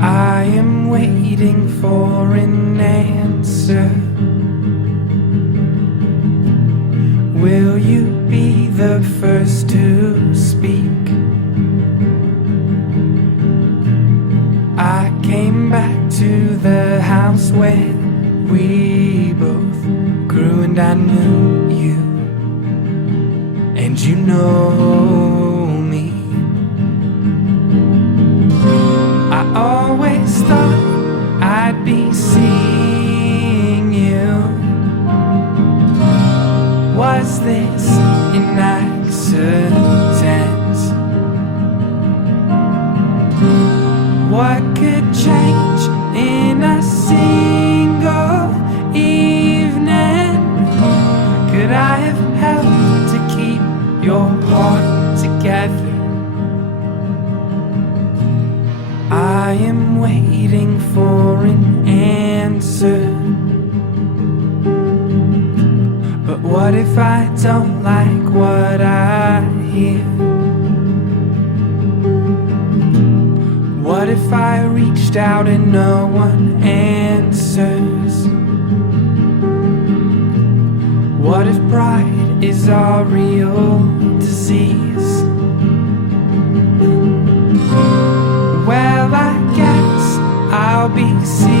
I am waiting for an answer. Will you be the first to speak? I came back to the house where we both grew, and I knew you, and you know me. I always thought I'd be seeing you. Was this an accident? What could change in a single evening? Could I have helped to keep your heart together? I am waiting for an answer. But what if I don't like what I hear? What if I reached out and no one answers? What if pride is our real disease? Well, I guess I'll be seeing